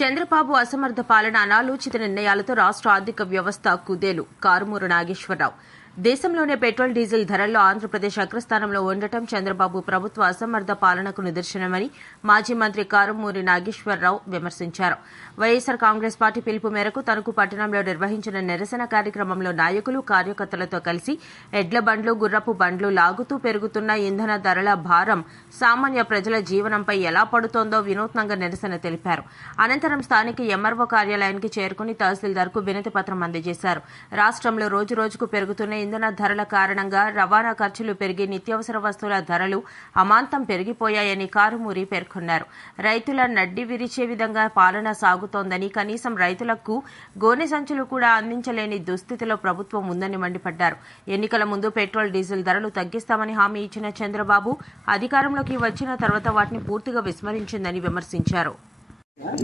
చంద్రబాబు అసమర్థ పాలన, అనాలోచిత నిర్ణయాలతో రాష్ట్ర ఆర్థిక వ్యవస్థ కుదేలు. కారుమూరు నాగేశ్వరరావు. దేశంలోనే పెట్రోల్, డీజిల్ ధరల్లో ఆంధ్రప్రదేశ్ అగ్రస్థానంలో ఉండటం చంద్రబాబు ప్రభుత్వ అసమర్థ పాలనకు నిదర్శనమని మాజీ మంత్రి కారుమూరి నాగేశ్వరరావు విమర్శించారు. వైఎస్సార్ కాంగ్రెస్ పార్టీ పిలుపు మేరకు తణుకు పట్టణంలో నిర్వహించిన నిరసన కార్యక్రమంలో నాయకులు, కార్యకర్తలతో కలిసి ఎడ్ల బండ్లు, గుర్రపు బండ్లు లాగుతూ పెరుగుతున్న ఇంధన ధరల భారం సామాన్య ప్రజల జీవనంపై ఎలా పడుతోందో వినూత్నంగా నిరసన తెలిపారు. అనంతరం స్థానిక ఎంఆర్ఓ కార్యాలయానికి చేరుకుని తహసీల్దార్కు వినతి పత్రం అందజేశారు. రాష్ట్రంలో రోజురోజుకు పెరుగుతున్న ఇంధన ధరల కారణంగా రవాణా ఖర్చులు పెరిగి నిత్యావసర వస్తువుల ధరలు అమాంతం పెరిగిపోయాయని కారుమూరి పేర్కొన్నారు. రైతుల నడ్డి విరిచే విధంగా పాలన సాగుతోందని, కనీసం రైతులకు గోనె సంచులు కూడా అందించలేని దుస్థితిలో ప్రభుత్వం ఉందని మండిపడ్డారు. ఎన్నికల ముందు పెట్రోల్, డీజిల్ ధరలు తగ్గిస్తామని హామీ ఇచ్చిన చంద్రబాబు అధికారంలోకి వచ్చిన తర్వాత వాటిని పూర్తిగా విస్మరించిందని విమర్శించారు.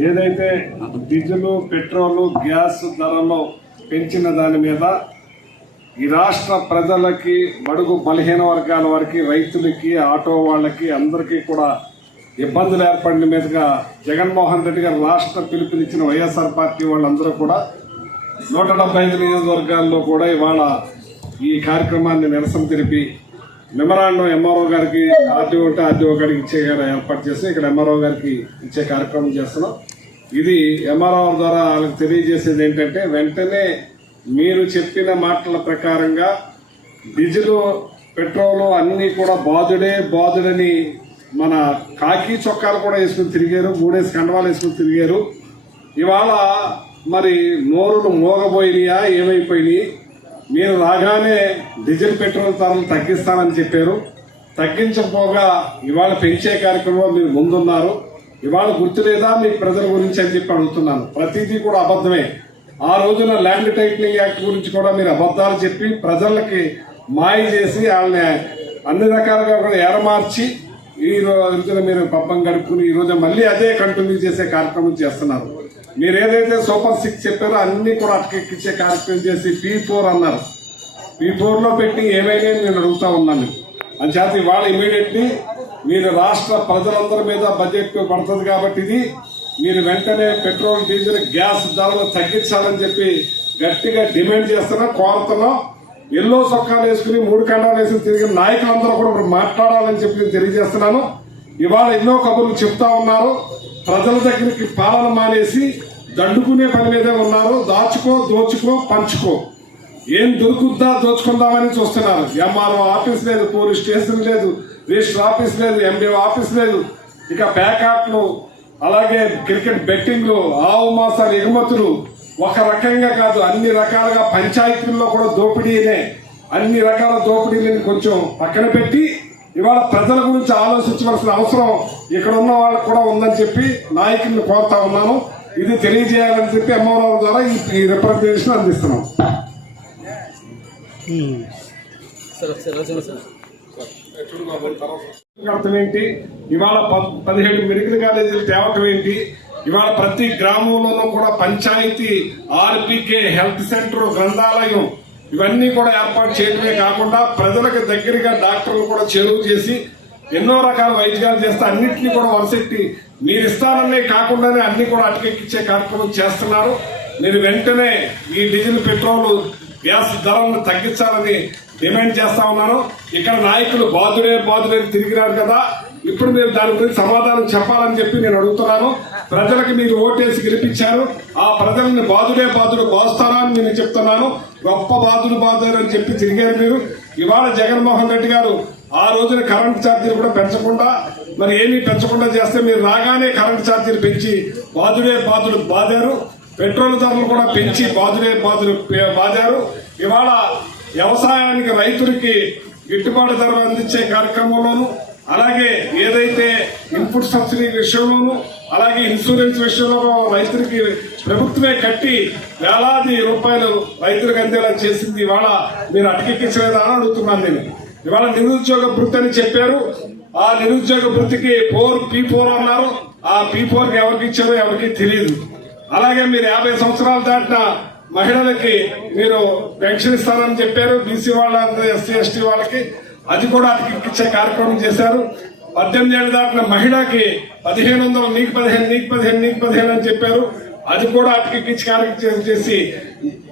ఏదైతే డీజిల్, పెట్రోల్, గ్యాస్ ధరలు పెంచిన దాని మీద ఈ రాష్ట్ర ప్రజలకి, బడుగు బలహీన వర్గాల వారికి, రైతులకి, ఆటో వాళ్ళకి అందరికీ కూడా ఇబ్బందులు ఏర్పడిన మీదుగా జగన్మోహన్ రెడ్డి గారు రాష్ట్ర పిలుపునిచ్చిన వైఎస్ఆర్ పార్టీ వాళ్ళందరూ కూడా 175 నియోజకవర్గాల్లో కూడా ఇవాళ ఈ కార్యక్రమాన్ని నిరసన తెలిపి మెమరాండం ఎంఆర్ఓ గారికి, ఆర్డీఓ గారికి ఇచ్చే ఏర్పాటు చేసి ఇక్కడ ఎంఆర్ఓ గారికి ఇచ్చే కార్యక్రమం చేస్తున్నాం. ఇది ఎంఆర్ఓ ద్వారా వాళ్ళకి తెలియజేసేది ఏంటంటే, వెంటనే మీరు చెప్పిన మాటల ప్రకారంగా డీజిల్, పెట్రోల్ అన్ని కూడా బాదుడని మన కాకి చొక్కాలు కూడా వేసుకుని తిరిగారు, 3 కండవాలు వేసుకుని తిరిగారు. ఇవాళ మరి నోరులు మోగబోయినాయా, ఏమైపోయినాయి? మీరు రాగానే డీజిల్, పెట్రోల్ ధరలు తగ్గిస్తానని చెప్పారు. తగ్గించకపోగా ఇవాళ పెంచే కార్యక్రమంలో మీరు ముందున్నారు. ఇవాళ గుర్తులేదా మీ ప్రజల గురించి అని చెప్పి అడుగుతున్నాను. ప్రతిదీ కూడా అబద్ధమే. ఆ రోజున ల్యాండ్ టైటిలింగ్ యాక్ట్ గురించి కూడా మీరు అబద్దాలు చెప్పి ప్రజలకి మాయ చేసి వాళ్ళని అన్ని రకాలుగా కూడా ఏరమార్చి ఈ రోజున మీరు పబ్బం గడుపుకుని ఈ రోజు మళ్ళీ అదే కంటిన్యూ చేసే కార్యక్రమం చేస్తున్నారు. మీరు ఏదైతే సూపర్ 6 చెప్పారో అన్ని కూడా అటకెక్కించే కార్యక్రమం చేసి P4 అన్నారు. P4లో పెట్టి ఏమైనా నేను అడుగుతా ఉన్నాను. అంచేత ఇవాళ ఇమీడియట్లీ మీరు రాష్ట్ర ప్రజలందరి మీద బడ్జెట్ పడుతుంది కాబట్టి ఇది మీరు వెంటనే పెట్రోల్, డీజిల్, గ్యాస్ ధరలు తగ్గించాలని చెప్పి గట్టిగా డిమాండ్ చేస్తున్నా, కోరుతున్నాం. ఎల్లో చొక్కాలు వేసుకుని 3 కండాలు వేసుకుని తిరిగిన నాయకులందరూ కూడా మాట్లాడాలని చెప్పి తెలియజేస్తున్నాను. ఇవాళ ఎన్నో కబుర్లు చెప్తా ఉన్నారు. ప్రజల దగ్గరికి పాలన మానేసి దండుకునే పని మీదే ఉన్నారు. దాచుకో, దోచుకో, పంచుకో, ఏం దొరుకుద్దా దోచుకుందామని చూస్తున్నారు. ఎంఆర్ఓ ఆఫీస్ లేదు, పోలీస్ స్టేషన్ లేదు, రిజిస్టర్ ఆఫీస్ లేదు, ఎండిఓ ఆఫీస్ లేదు. ఇక బ్యాకప్లు, అలాగే క్రికెట్ బెట్టింగ్లు, ఆవు మాసాలు, ఎగుమతులు, ఒక రకంగా కాదు అన్ని రకాలుగా పంచాయతీల్లో కూడా దోపిడీనే. అన్ని రకాల దోపిడీలని కొంచెం పక్కన పెట్టి ఇవాళ ప్రజల గురించి ఆలోచించవలసిన అవసరం ఇక్కడ ఉన్న వాళ్ళకు కూడా ఉందని చెప్పి నాయకుల్ని కోరుతా ఉన్నాను. ఇది తెలియజేయాలని చెప్పి ఎంఆర్ఓ ద్వారా ఈ రిప్రజెంటేషన్ అందిస్తున్నాం. అర్థం ఏంటి? ఇవాళ 17 మెడికల్ కాలేజీలు తేవటం ఏంటి? ఇవాళ ప్రతి గ్రామంలోనూ కూడా పంచాయతీ, ఆర్పీకే, హెల్త్ సెంటర్, గ్రంథాలయం ఇవన్నీ కూడా ఏర్పాటు చేయడమే కాకుండా ప్రజలకు దగ్గరగా డాక్టర్లు కూడా చేరువ చేసి ఎన్నో రకాల వైద్యాలు చేస్తే అన్నింటినీ కూడా వరసెట్టి మీరు ఇస్తాననే కాకుండానే అన్ని కూడా అటకెక్కించే కార్యక్రమం చేస్తున్నారు. మీరు వెంటనే ఈ డీజిల్, పెట్రోల్, గ్యాస్ ధరలను తగ్గించాలని డిమాండ్ చేస్తా ఉన్నాను. ఇక్కడ నాయకులు బాదుడే తిరిగినారు కదా, ఇప్పుడు మీరు దాని గురించి సమాధానం చెప్పాలని చెప్పి నేను అడుగుతున్నాను. ప్రజలకు మీరు ఓటేసి గెలిపించారు. ఆ ప్రజల్ని బాదుడు బాస్తారా అని నేను చెప్తున్నాను. గొప్ప బాదుడు అని చెప్పి తిరిగారు మీరు. ఇవాళ జగన్మోహన్ రెడ్డి గారు ఆ రోజున కరెంటు ఛార్జీలు కూడా పెంచకుండా, మరి ఏమీ పెంచకుండా చేస్తే మీరు రాగానే కరెంటు ఛార్జీలు పెంచి బాదుడు బాదారు. పెట్రోల్ ధరలు కూడా పెంచి బాదుడు బాదారు. ఇవాళ వ్యవసాయానికి, రైతులకి గిట్టుబాటు ధరలు అందించే కార్యక్రమంలోనూ, అలాగే ఏదైతే ఇన్పుట్ సబ్సిడీ విషయంలోనూ, అలాగే ఇన్సూరెన్స్ విషయంలో రైతులకి ప్రభుత్వమే కట్టి వేలాది రూపాయలు రైతులకు అందేలా చేసింది. ఇవాళ మీరు అటకెక్కించలేదా అని అడుగుతున్నాను నేను. ఇవాళ నిరుద్యోగ భృతి అని చెప్పారు. ఆ నిరుద్యోగ భృతికి P4 అన్నారు. ఆ P4కి ఎవరికి ఇచ్చారో ఎవరికి తెలియదు. అలాగే మీరు 50 సంవత్సరాలు దాటిన మహిళలకి మీరు పెన్షన్ ఇస్తారని చెప్పారు. బీసీ వాళ్ళ, ఎస్సీ ఎస్టీ వాళ్ళకి అది కూడా అటకెక్కించే కార్యక్రమం చేశారు. 18 ఏళ్ళు దాటిన మహిళకి 1500 నీకు 15 నీకు 15 నీకు 15 అని చెప్పారు. అది కూడా అటుకిచ్చి కార్యక్రమం చేసి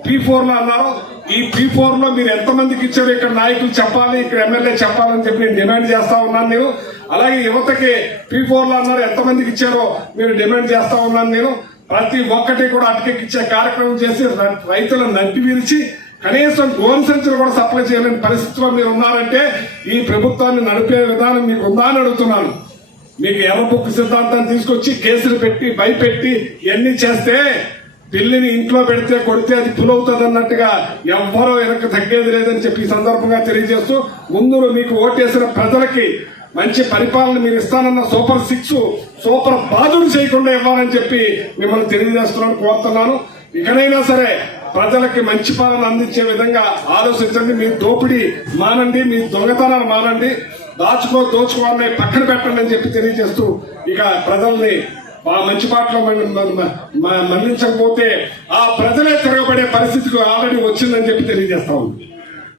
P4 లో అన్నారు. ఈ P4 లో మీరు ఎంతమందికి ఇచ్చారు ఇక్కడ నాయకులు చెప్పాలి, ఇక్కడ ఎమ్మెల్యే చెప్పాలని చెప్పి నేను డిమాండ్ చేస్తా ఉన్నాను నేను. అలాగే యువతకి P4 లో అన్నారు, ఎంతమందికి ఇచ్చారో మీరు డిమాండ్ చేస్తా ఉన్నాను నేను. ప్రతి ఒక్కటి కూడా అటుకెక్కిచ్చే కార్యక్రమం చేసి రైతులను నడ్డి విరిచి కనీసం గోరు సంచులు కూడా సప్లై చేయలేని పరిస్థితిలో మీరు ఉన్నారంటే ఈ ప్రభుత్వాన్ని నడిపే విధానం మీకు ఉందా అని అడుగుతున్నాను. మీకు ఎర్ర బుక్ సిద్ధాంతాన్ని తీసుకొచ్చి కేసులు పెట్టి భయపెట్టి ఇవన్నీ చేస్తే పిల్లిని ఇంట్లో పెడితే కొడితే అది పులవుతుంది అన్నట్టుగా ఎవ్వరూ వెనక్కి తగ్గేది లేదని చెప్పి ఈ సందర్భంగా తెలియజేస్తూ ముందు మీకు ఓటేసిన ప్రజలకి మంచి పరిపాలన మీరు ఇస్తానన్న సూపర్ 6 సూపర్ బాధుడు చేయకుండా ఇవ్వాలని చెప్పి మిమ్మల్ని తెలియజేస్తున్నాను, కోరుతున్నాను. ఇకనైనా సరే ప్రజలకి మంచి పాలన అందించే విధంగా ఆలోచించండి. మీ దోపిడీ మానండి, మీ దొంగతనాలు మానండి, దోచుకోవాలని పక్కన పెట్టండి అని చెప్పి తెలియజేస్తూ ఇక ప్రజల్ని మంచి పాటలో మన్నించకపోతే ఆ ప్రజలే తిరగబడే పరిస్థితికి ఆల్రెడీ వచ్చిందని చెప్పి తెలియజేస్తా ఉంది.